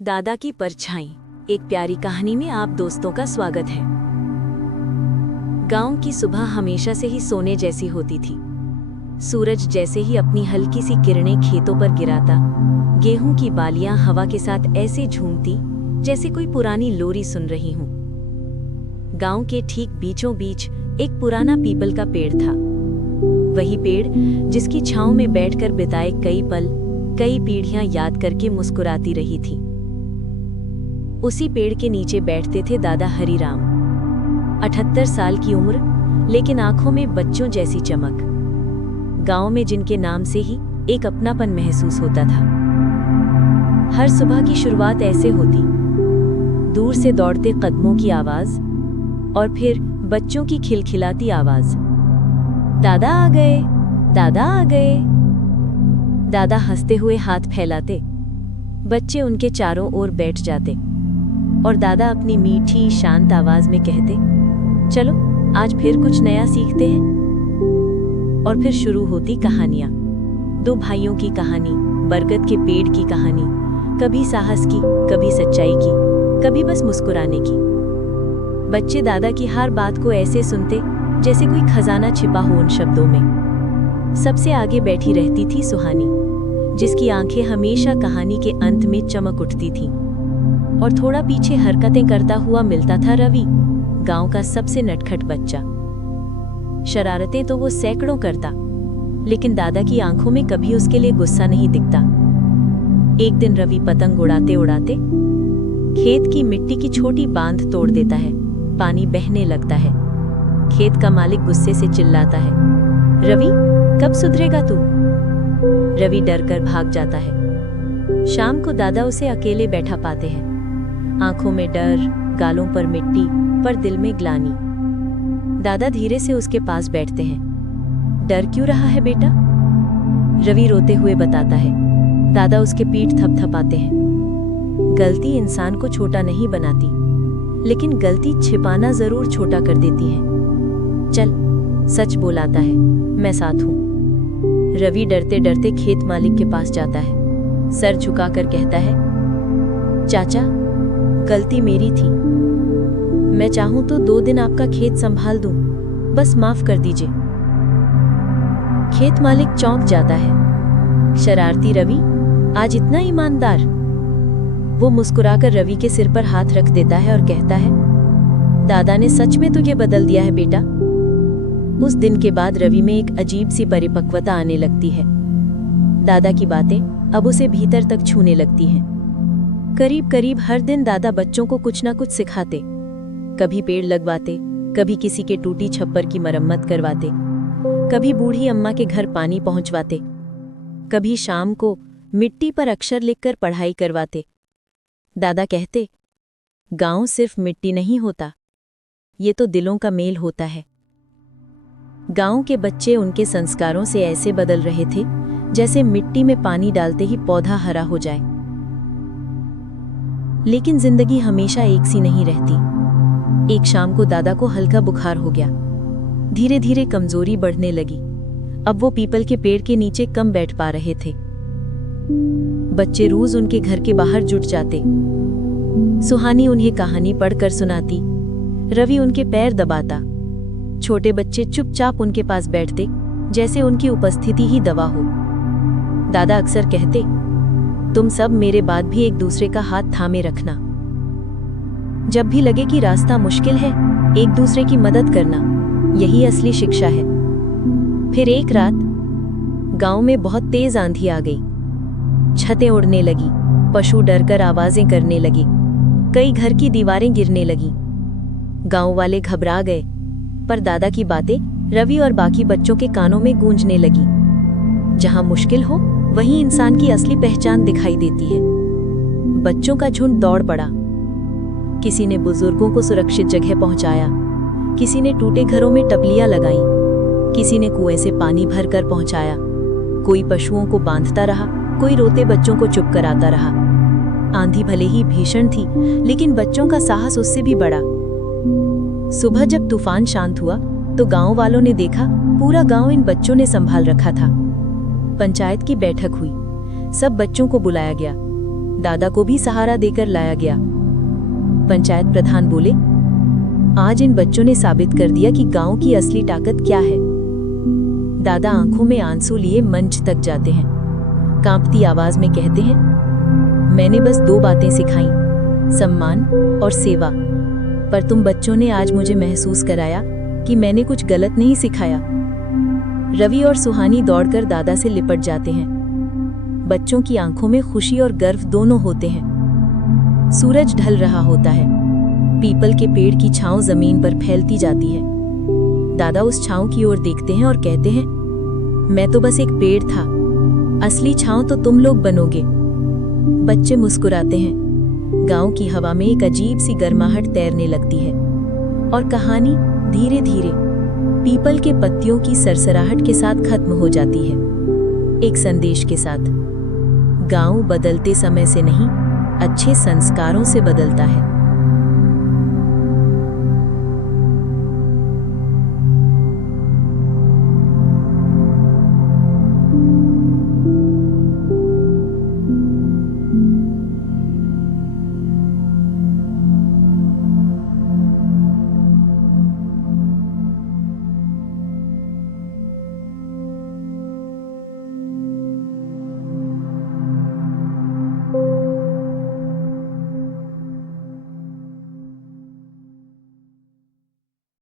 दादा की परछाई, एक प्यारी कहानी में आप दोस्तों का स्वागत है। गांव की सुबह हमेशा से ही सोने जैसी होती थी। सूरज जैसे ही अपनी हल्की सी किरणें खेतों पर गिराता, गेहूं की बालियां हवा के साथ ऐसे झूमती जैसे कोई पुरानी लोरी सुन रही हूं। गांव के ठीक बीचों बीच एक पुराना पीपल का पेड़ था। वही पेड़ जिसकी छांव में बैठकर बिताए कई पल, कई पीढ़ियां याद करके मुस्कुराती रही थी। उसी पेड़ के नीचे बैठते थे दादा हरिराम। 78 साल की उम्र, लेकिन आंखों में बच्चों जैसी चमक। गांव में जिनके नाम से ही एक अपनापन महसूस होता था। हर सुबह की शुरुआत ऐसे होती, दूर से दौड़ते कदमों की आवाज और फिर बच्चों की खिलखिलाती आवाज, दादा आ गए, दादा आ गए। दादा हंसते हुए हाथ फैलाते, बच्चे उनके चारों ओर बैठ जाते और दादा अपनी मीठी शांत आवाज में कहते, चलो आज फिर कुछ नया सीखते हैं। और फिर शुरू होती कहानियां। दो भाइयों की कहानी, बरगद के पेड़ की कहानी, कभी साहस की, कभी सच्चाई की, कभी बस मुस्कुराने की। बच्चे दादा की हर बात को ऐसे सुनते जैसे कोई खजाना छिपा हो उन शब्दों में। सबसे आगे बैठी रहती थी सुहानी, जिसकी आंखें हमेशा कहानी के अंत में चमक उठती थीं। और थोड़ा पीछे हरकतें करता हुआ मिलता था रवि, गांव का सबसे नटखट बच्चा। शरारतें तो वो सैकड़ों करता, लेकिन दादा की आंखों में कभी उसके लिए गुस्सा नहीं दिखता। एक दिन रवि पतंग उड़ाते उड़ाते खेत की मिट्टी की छोटी बांध तोड़ देता है। पानी बहने लगता है। खेत का मालिक गुस्से से चिल्लाता है, रवि कब सुधरेगा तू? रवि डर कर भाग जाता है। शाम को दादा उसे अकेले बैठा पाते हैं। आंखों में डर, गालों पर मिट्टी, पर दिल में ग्लानि। दादा धीरे से उसके पास बैठते हैं। डर क्यों रहा है बेटा? रवि रोते हुए बताता है। दादा उसके पीठ थपथपाते हैं। गलती इंसान को छोटा नहीं बनाती, लेकिन गलती छिपाना जरूर छोटा कर देती है। चल, सच बोलाता है, मैं साथ हूं। रवि डरते डरते खेत मालिक के पास जाता है। सर झुकाकर कहता है, चाचा गलती मेरी थी। मैं चाहूं तो 2 दिन आपका खेत संभाल दूं, बस माफ कर दीजिए। खेत मालिक चौंक जाता है। शरारती रवि, आज इतना ईमानदार? वो मुस्कुराकर रवि के सिर पर हाथ रख देता है और कहता है, दादा ने सच में तुझे बदल दिया है बेटा। उस दिन के बाद रवि में एक अजीब सी परिपक्वता आने लगती है। दादा की बातें अब उसे भीतर तक छूने लगती हैं। करीब करीब हर दिन दादा बच्चों को कुछ ना कुछ सिखाते। कभी पेड़ लगवाते, कभी किसी के टूटी छप्पर की मरम्मत करवाते, कभी बूढ़ी अम्मा के घर पानी पहुंचवाते, कभी शाम को मिट्टी पर अक्षर लिखकर पढ़ाई करवाते। दादा कहते, गांव सिर्फ मिट्टी नहीं होता, ये तो दिलों का मेल होता है। गांव के बच्चे उनके संस्कारों से ऐसे बदल रहे थे जैसे मिट्टी में पानी डालते ही पौधा हरा हो जाए। लेकिन जिंदगी हमेशा एक सी नहीं रहती। एक शाम को दादा को हल्का बुखार हो गया। धीरे धीरे कमजोरी बढ़ने लगी। अब वो पीपल के पेड़ के नीचे कम बैठ पा रहे थे। बच्चे रोज उनके घर के बाहर जुट जाते। सुहानी उन्हें कहानी पढ़कर सुनाती। रवि उनके पैर दबाता। छोटे बच्चे चुपचाप उनके पास बैठते, जैसे उनकी उपस्थिति ही दवा हो। दादा अक्सर कहते, तुम सब मेरे बाद भी एक दूसरे का हाथ थामे रखना। जब भी लगे कि रास्ता मुश्किल है, एक दूसरे की मदद करना, यही असली शिक्षा है। फिर एक रात गांव में बहुत तेज आंधी आ गई। छतें उड़ने लगी, पशु डरकर आवाजें करने लगे, कई घर की दीवारें गिरने लगी। गांव वाले घबरा गए, पर दादा की बातें रवि और बाकी बच्चों के कानों में गूंजने लगी। जहां मुश्किल हो, वहीं इंसान की असली पहचान दिखाई देती है। बच्चों का झुंड दौड़ पड़ा। किसी ने बुजुर्गों को सुरक्षित जगह पहुंचाया, किसी ने टूटे घरों में टपलियां लगाईं, किसी ने कुएं से पानी भरकर पहुंचाया। कोई पशुओं को बांधता रहा, कोई रोते बच्चों को चुप कराता रहा। आंधी भले ही भीषण थी, लेकिन बच्चों का साहस उससे भी बड़ा। सुबह जब तूफान शांत हुआ, तो गांव वालों ने देखा पूरा गांव इन बच्चों ने संभाल रखा था। पंचायत की बैठक हुई। सब बच्चों को बुलाया गया। दादा को भी सहारा देकर लाया गया। पंचायत प्रधान बोले, आज इन बच्चों ने साबित कर दिया कि गांव की असली ताकत क्या है। दादा आंखों में आंसू लिए मंच तक जाते हैं। कांपती आवाज में कहते हैं, मैंने बस 2 बातें सिखाई, सम्मान और सेवा, पर तुम बच्चों ने आज मुझे महसूस कराया कि मैंने कुछ गलत नहीं सिखाया। रवि और सुहानी दौड़कर दादा से लिपट जाते हैं। बच्चों की आंखों में खुशी और गर्व दोनों होते हैं। सूरज ढल रहा होता है। पीपल के पेड़ की छांव जमीन पर फैलती जाती है। दादा उस छांव की ओर देखते हैं और कहते हैं, मैं तो बस एक पेड़ था, असली छांव तो तुम लोग बनोगे। बच्चे मुस्कुराते हैं। गांव की हवा में एक अजीब सी गर्माहट तैरने लगती है और कहानी धीरे धीरे पीपल के पत्तियों की सरसराहट के साथ खत्म हो जाती है, एक संदेश के साथ। गांव बदलते समय से नहीं, अच्छे संस्कारों से बदलता है।